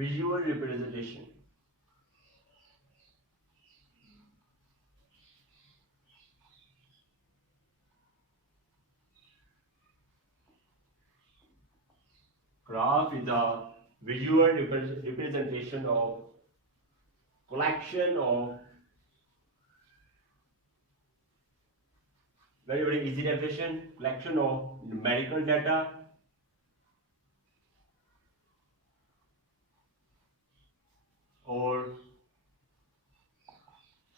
visual representation. Graph is a visual representation of collection of very easy definition, collection of numerical data or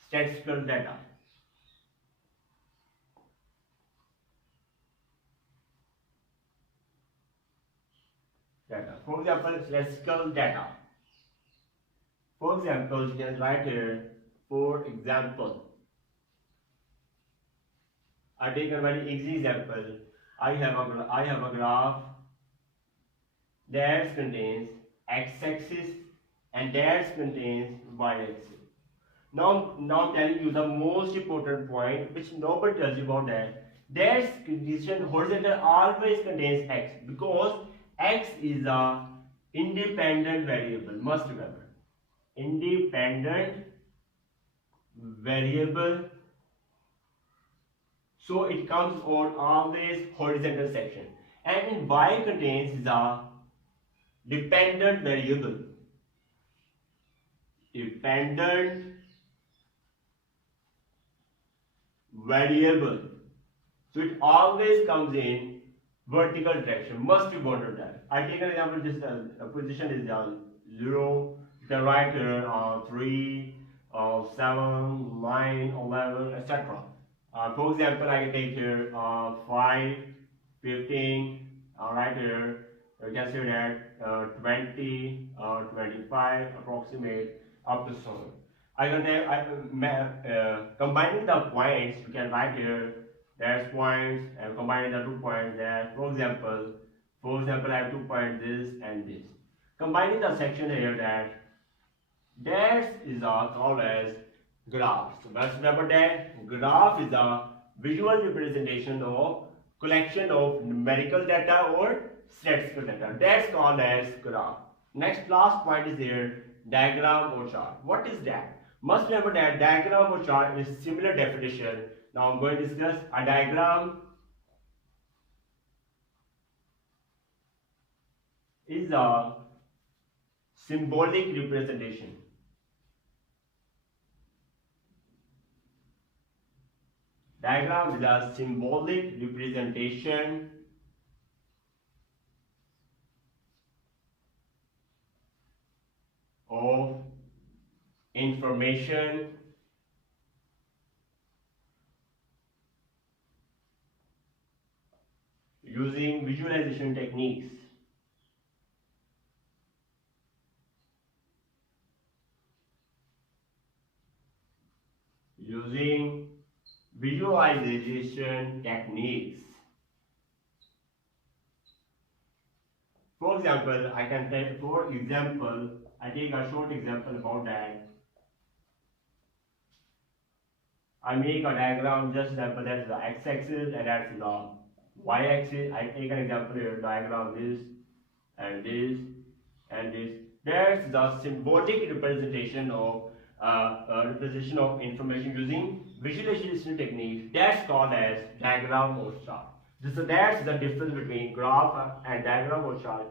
statistical data. For example, statistical data. For example, you can write here, for example, I take a very easy example. I have a graph that contains x-axis and that contains y-axis. Now I'm telling you the most important point which nobody tells you about that. That condition horizontal always contains x because x is a independent variable. Must remember, independent variable. So it comes on always horizontal section, and in y contains is a dependent variable. Dependent variable. So it always comes in vertical direction. Must be border that. I take an example. This position is 0. You can write here 3, 7, 9, 11, etc. For example, I can take here 5, 15. Right here, you can say that 20, 25, approximate up to 7. I can have combining the points. You can write here dash points and combining the 2 points there. For example, I have 2 points this and this. Combining the section here that is called as graph. So let's remember that graph is a visual representation of collection of numerical data or statistical data. That's called as graph. Next last point is here, diagram or chart. What is that? Must remember that diagram or chart is similar definition. Now I'm going to discuss a diagram is a symbolic representation. Diagram is a symbolic representation of information using visualization techniques. Using visualization techniques. For example, I take a short example about that. I make a diagram, just example, that's the x-axis and that's the y-axis. I take an example here, diagram this and this and this. That's the symbolic representation of information using visualization techniques. That's called as diagram or chart. That's the difference between graph and diagram or chart.